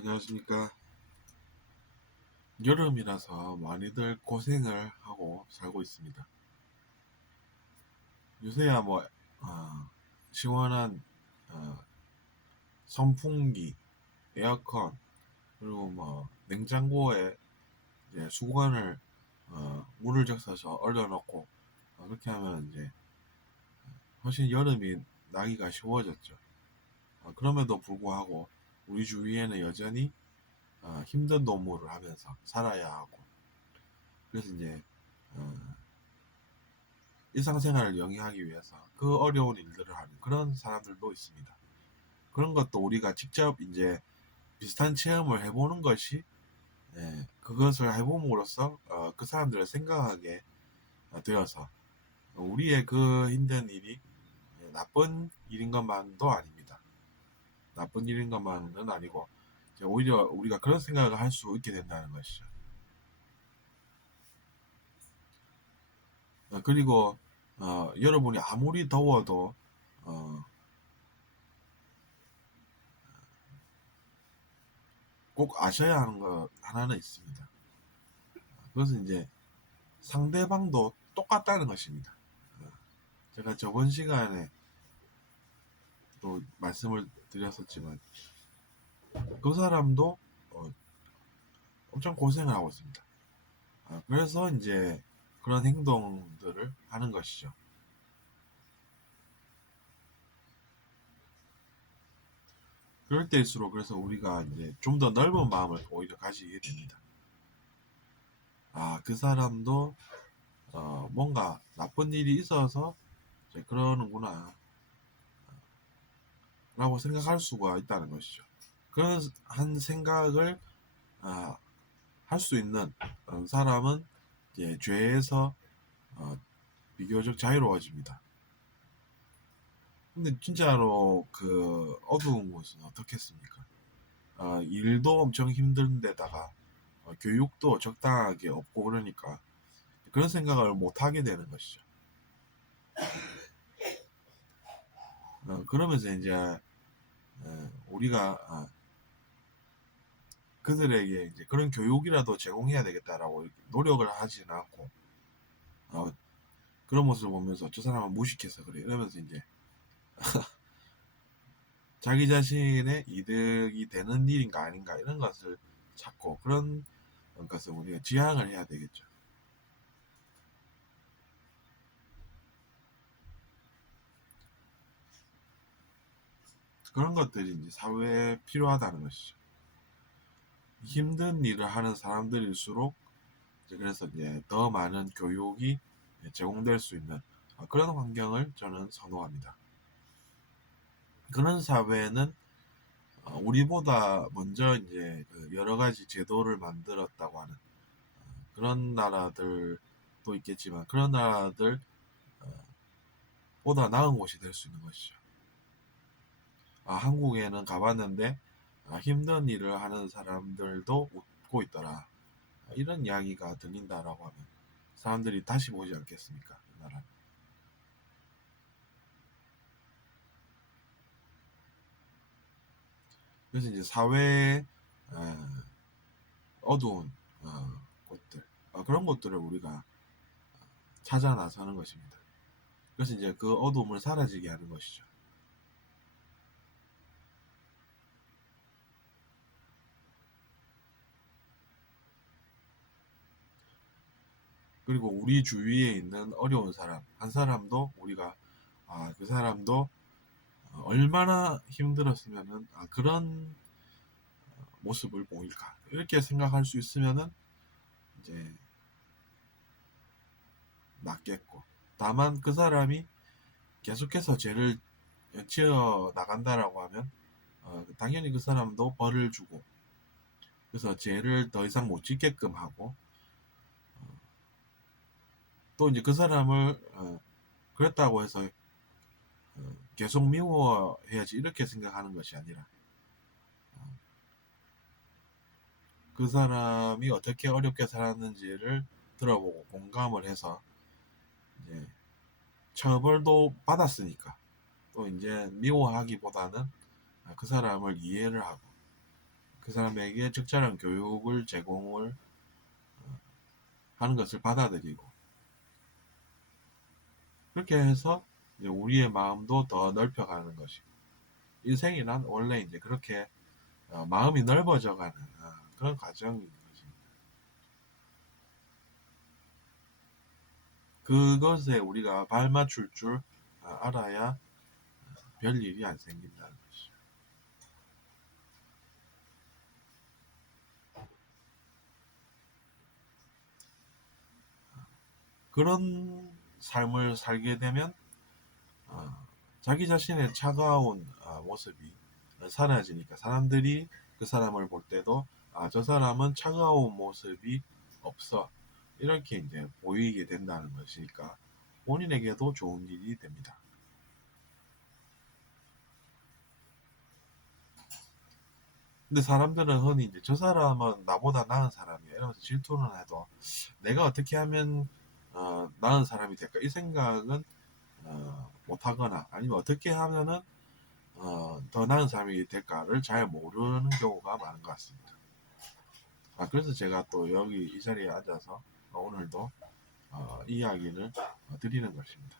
안녕하십니까. 여름이라서 많이들 고생을 하고 살고 있습니다. 요새야 시원한 어, 선풍기, 에어컨, 그리고 냉장고에 이제 수건을 물을 적셔서 얼려놓고 그렇게 하면 이제 훨씬 여름이 나기가 쉬워졌죠. 그럼에도 불구하고 우리 주위에는 여전히 힘든 노무를 하면서 살아야 하고, 그래서 이제 어, 일상생활을 영위하기 위해서 그 어려운 일들을 하는 그런 사람들도 있습니다. 그런 것도 우리가 직접 이제 비슷한 체험을 해보는 것이, 그것을 해봄으로써 그 사람들을 생각하게 되어서 우리의 그 힘든 일이 나쁜 일인 것만도 아닙니다. 나쁜 일인 것만은 아니고 오히려 우리가 그런 생각을 할 수 있게 된다는 것이죠. 그리고 여러분이 아무리 더워도 어, 꼭 아셔야 하는 것 하나는 있습니다. 그것은 이제 상대방도 똑같다는 것입니다. 제가 저번 시간에 또 말씀을 드렸었지만 그 사람도 엄청 고생을 하고 있습니다. 그래서 이제 그런 행동들을 하는 것이죠. 그럴 때일수록 그래서 우리가 이제 좀 더 넓은 마음을 오히려 가지게 됩니다. 그 사람도 뭔가 나쁜 일이 있어서 이제 그러는구나 라고 생각할 수가 있다는 것이죠. 그런 한 생각을 할 수 있는 사람은 이제 죄에서 어, 비교적 자유로워집니다. 근데 진짜로 그 어두운 곳은 어떻겠습니까? 일도 엄청 힘든데다가 교육도 적당하게 없고 그러니까 그런 생각을 못 하게 되는 것이죠. 그러면서 이제 우리가 그들에게 이제 그런 교육이라도 제공해야 되겠다라고 노력을 하지는 않고 그런 모습을 보면서 저 사람은 무식해서 그래 이러면서 이제 자기 자신의 이득이 되는 일인가 아닌가 이런 것을 찾고 그런 것을 우리가 지향을 해야 되겠죠. 그런 것들이 이제 사회에 필요하다는 것이죠. 힘든 일을 하는 사람들일수록 이제 그래서 이제 더 많은 교육이 제공될 수 있는 그런 환경을 저는 선호합니다. 그런 사회는 우리보다 먼저 이제 그 여러 가지 제도를 만들었다고 하는 그런 나라들도 있겠지만 그런 나라들 보다 나은 곳이 될 수 있는 것이죠. 한국에는 가봤는데 힘든 일을 하는 사람들도 웃고 있더라. 이런 이야기가 들린다라고 하면 사람들이 다시 보지 않겠습니까? 그 나라. 그래서 이제 사회의 어두운 곳들, 그런 것들을 우리가 찾아 나서는 것입니다. 그래서 이제 그 어두움을 사라지게 하는 것이죠. 그리고 우리 주위에 있는 어려운 사람 한 사람도 우리가 그 사람도 얼마나 힘들었으면은 그런 모습을 보일까 이렇게 생각할 수 있으면은 이제 낫겠고, 다만 그 사람이 계속해서 죄를 지어 나간다라고 하면 당연히 그 사람도 벌을 주고 그래서 죄를 더 이상 못 짓게끔 하고 또 이제 그 사람을 그랬다고 해서 계속 미워해야지 이렇게 생각하는 것이 아니라 그 사람이 어떻게 어렵게 살았는지를 들어보고 공감을 해서 이제 처벌도 받았으니까 또 이제 미워하기보다는 그 사람을 이해를 하고 그 사람에게 적절한 교육을 제공을 하는 것을 받아들이고, 그렇게 해서 이제 우리의 마음도 더 넓혀가는 것이고, 인생이란 원래 이제 그렇게 마음이 넓어져가는 그런 과정인 것입니다. 그것에 우리가 발맞출 줄 알아야 별일이 안 생긴다는 것이죠. 그런 삶을 살게 되면 자기 자신의 차가운 모습이 사라지니까 사람들이 그 사람을 볼 때도 저 사람은 차가운 모습이 없어, 이렇게 이제 보이게 된다는 것이니까 본인에게도 좋은 일이 됩니다. 근데 사람들은 흔히 이제 저 사람은 나보다 나은 사람이야 이러면서 질투는 해도 내가 어떻게 하면 나은 사람이 될까 이 생각은 못하거나, 아니면 어떻게 하면은 더 나은 사람이 될까를 잘 모르는 경우가 많은 것 같습니다. 그래서 제가 또 여기 이 자리에 앉아서 오늘도 이야기를 드리는 것입니다.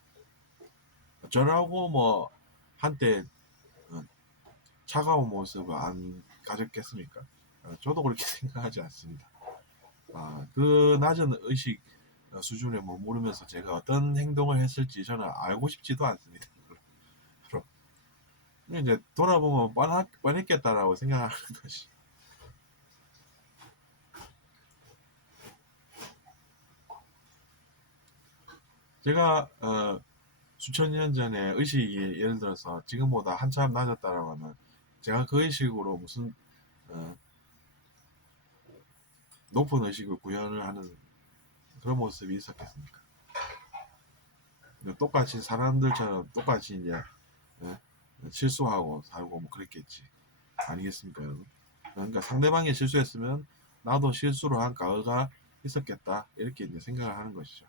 저라고 뭐 한때 어, 차가운 모습을 안 가졌겠습니까? 저도 그렇게 생각하지 않습니다. 그 낮은 의식 수준에 머무르면서 제가 어떤 행동을 했을지 저는 알고 싶지도 않습니다. 이제 돌아보면 뻔했겠다라고 생각하는 것이. 제가 수천 년 전에 의식이 예를 들어서 지금보다 한참 낮았다라고 하면 제가 그 의식으로 무슨 어, 높은 의식을 구현을 하는 그런 모습이 있었겠습니까? 똑같이 사람들처럼 똑같이 이제 예, 실수하고 살고 뭐 그랬겠지. 아니겠습니까, 여러분? 그러니까 상대방이 실수했으면 나도 실수를 한 과거가 있었겠다, 이렇게 이제 생각을 하는 것이죠.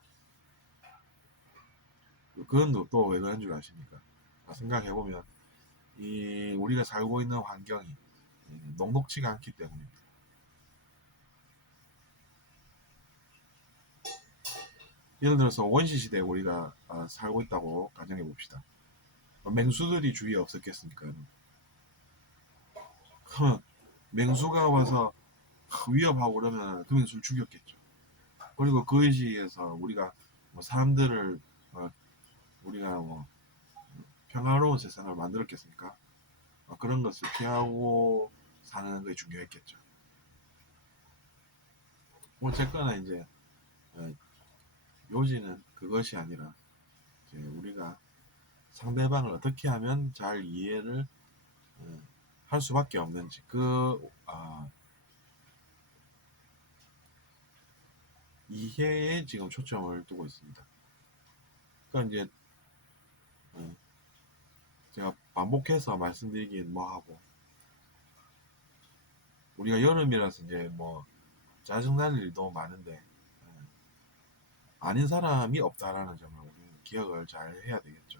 그건 또 왜 그런 줄 아십니까? 생각해보면 이 우리가 살고 있는 환경이 녹록지가 않기 때문입니다. 예를 들어서 원시시대에 우리가 살고 있다고 가정해 봅시다. 맹수들이 주위에 없었겠습니까? 그러면 맹수가 와서 위협하고 그러면 그 맹수를 죽였겠죠. 그리고 그 의지에서 우리가 뭐 사람들을 우리가 뭐 평화로운 세상을 만들었겠습니까? 그런 것을 피하고 사는 게 중요했겠죠. 어쨌거나 이제 요지는 그것이 아니라 이제 우리가 상대방을 어떻게 하면 잘 이해를 할 수밖에 없는지 이해에 지금 초점을 두고 있습니다. 그러니까 이제 제가 반복해서 말씀드리긴 뭐하고, 우리가 여름이라서 이제 뭐 짜증날 일도 많은데 아닌 사람이 없다라는 점을 우리는 기억을 잘 해야 되겠죠.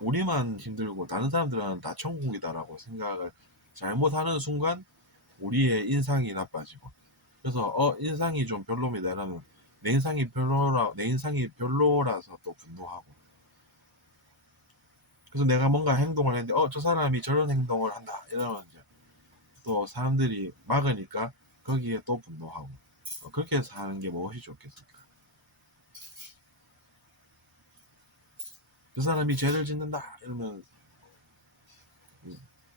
우리만 힘들고 다른 사람들은 다 천국이다라고 생각을 잘못하는 순간 우리의 인상이 나빠지고, 그래서 인상이 좀 별로입니다 이러면 내 인상이 별로라서 또 분노하고, 그래서 내가 뭔가 행동을 했는데 저 사람이 저런 행동을 한다 이러면 이제 또 사람들이 막으니까 거기에 또 분노하고, 그렇게 사는 게 무엇이 좋겠습니까? 그 사람이 죄를 짓는다 이러면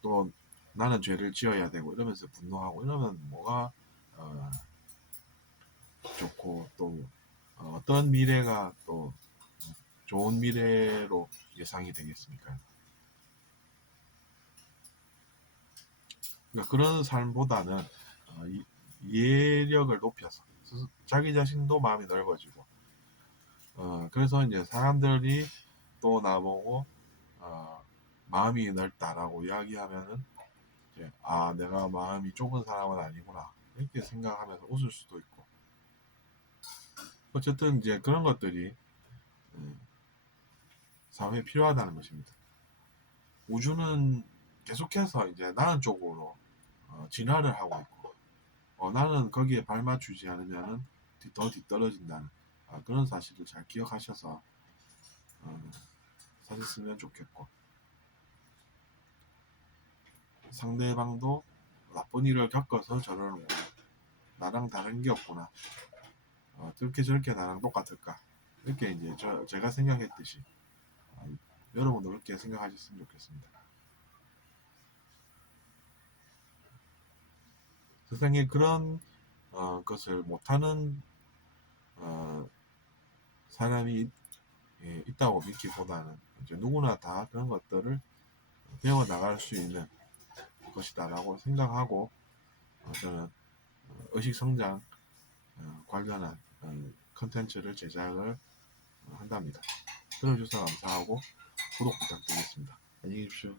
또 나는 죄를 지어야 되고 이러면서 분노하고 이러면 뭐가 어, 좋고 또 어떤 미래가 또 좋은 미래로 예상이 되겠습니까? 그러니까 그런 삶보다는 이해력을 높여서 자기 자신도 마음이 넓어지고, 그래서 이제 사람들이 또 나보고 마음이 넓다라고 이야기하면은 이제 내가 마음이 좁은 사람은 아니구나 이렇게 생각하면서 웃을 수도 있고, 어쨌든 이제 그런 것들이 사회에 필요하다는 것입니다. 우주는 계속해서 이제 나은 쪽으로 진화를 하고 있고 나는 거기에 발맞추지 않으면은 더 뒤떨어진다는 그런 사실을 잘 기억하셔서 사셨으면 좋겠고 상대방도 나쁜 일을 겪어서 저러는구나 나랑 다른 게 없구나 어떻게 저렇게 나랑 똑같을까 이렇게 이제 제가 생각했듯이 여러분도 그렇게 생각하셨으면 좋겠습니다. 세상에 그런 것을 못하는 사람이 있다고 믿기보다는 이제 누구나 다 그런 것들을 배워 나갈 수 있는 것이다라고 생각하고 저는 의식 성장 관련한 컨텐츠를 제작을 한답니다. 들어주셔서 감사하고 구독 부탁드리겠습니다. 안녕히 계십시오.